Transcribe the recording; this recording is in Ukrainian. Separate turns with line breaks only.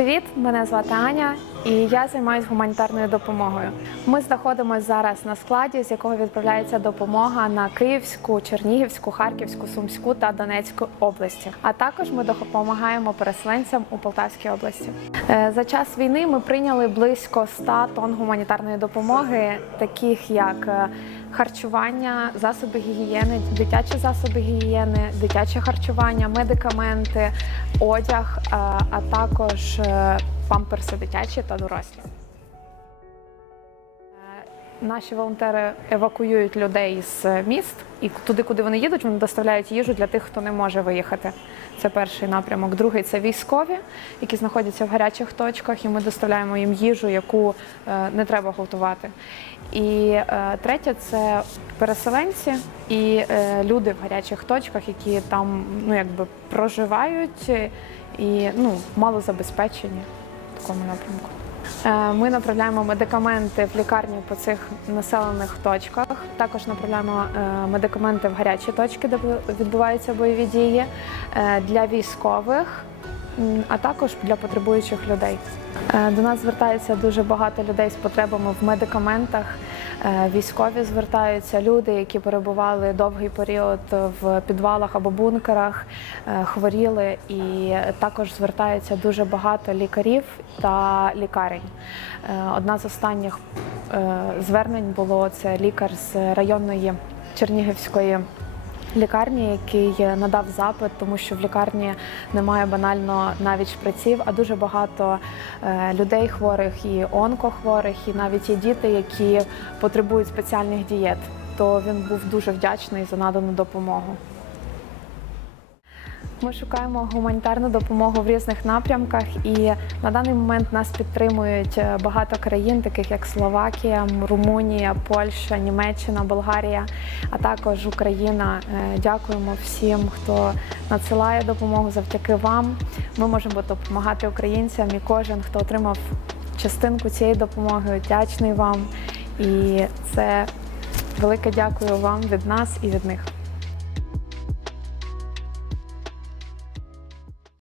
Привіт, мене звати Аня, і я займаюся гуманітарною допомогою. Ми знаходимося зараз на складі, з якого відправляється допомога на Київську, Чернігівську, Харківську, Сумську та Донецьку області. А також ми допомагаємо переселенцям у Полтавській області. Е, За час війни ми прийняли близько 100 тонн гуманітарної допомоги, таких як е, харчування, засоби гігієни, дитячі засоби гігієни, дитяче харчування, медикаменти, одяг, е, а також е, памперси дитячі та дорослі. Е, Наші волонтери евакуюють людей з міст, і туди, куди вони їдуть, вони доставляють їжу для тих, хто не може виїхати. Це перший напрямок. Другий це військові, які знаходяться в гарячих точках, і ми доставляємо їм їжу, яку е, не треба готувати. І е, третє це переселенці і е, люди в гарячих точках, які там ну якби проживають е, і ну мало забезпечені в такому напрямку. Е, Ми направляємо медикаменти в лікарні по цих населених точках. Також направляємо е, медикаменти в гарячі точки, де відбуваються бойові дії е, для військових, а також для потребуючих людей. Е, До нас звертається дуже багато людей з потребами в медикаментах. Е, Військові звертаються люди, які перебували довгий період в підвалах або бункерах, е, хворіли, і також звертаються дуже багато лікарів та лікарень. Одна з останніх звернень було це лікар з районної Чернігівської. Лікарні, який надав запит, тому що в лікарні немає банально навіть шприців, а дуже багато е, людей хворих і онкохворих, і навіть є діти, які потребують спеціальних дієт. То він був дуже вдячний за надану допомогу. Ми шукаємо гуманітарну допомогу в різних напрямках, і на даний момент нас підтримують е, багато країн, таких як Словакія, Румунія, Польща, Німеччина, Болгарія, а також Україна. Е, Дякуємо всім, хто надсилає допомогу. Завдяки вам ми можемо допомагати українцям, і кожен, хто отримав частинку цієї допомоги, вдячний вам. І це велике дякую вам від нас і від них.